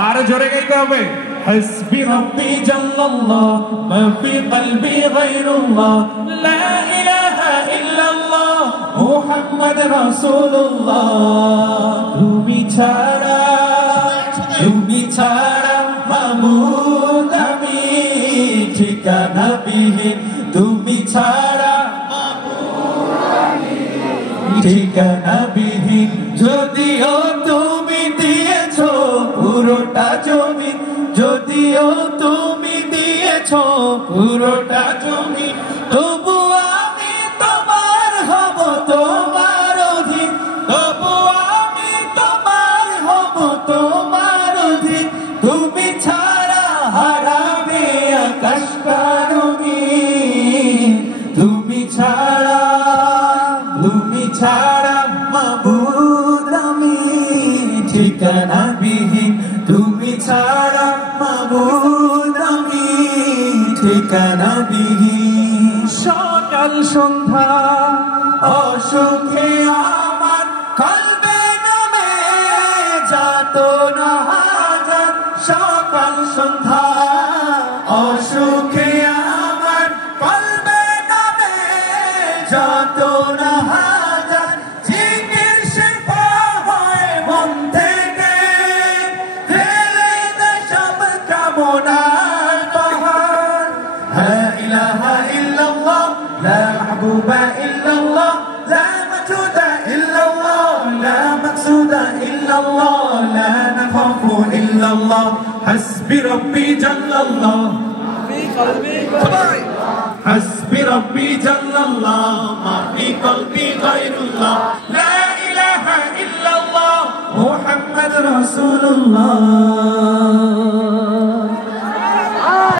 আর জোরে গাইতে হবে হাসবি রব্বি জাল্লাল্লাহ মা ফি কলবি গায়রুল্লাহ লা ইলাহা ইল্লাল্লাহ মুহাম্মদ রাসূলুল্লাহ তুমি ছাড়া মাবুদ আমি ঠিকানা বিহীন তুমি ছাড়া ঠিকানা বিহীন যদিও তুমি দিয়েছো পুরোটা জমি যদিও তুমি দিয়েছো পুরোটা জমি তবু আমি তোমার হব তোমার অধীন তবু আমি তোমার হব তোমার অধীন তুমি ছাড়া হারাবে আকাশ রঙিন তুমি ছাড়া মাবুদ আমি ঠিকানা বিহীন তুমি ছাড়া মাবুদ আমি ঠিকানা বিহীন সকাল সন্ধ্যা অসুখে আমার কলবে নামে যাতনা হাজার সকাল সন্ধ্যা অসুখে আমার কলবে নামে যাতনা হাজার জিকির শিফা হয় মন থেকে ফেলে দে সব কামনার পাহাড় লা ইলাহা ইল্লাল্লাহ লা মাহবুবা ইল্লাল্লাহ লা মাতুদা ইল্লাল্লাহ লা মাকসুদা ইল্লাল্লাহ লা নাখাফু ইল্লাল্লাহ হাসবি রব্বি জাল্লাল্লাহ ফি কলবি حسبي ربي جل الله ما في قلبي غير الله لا إله إلا الله محمد رسول الله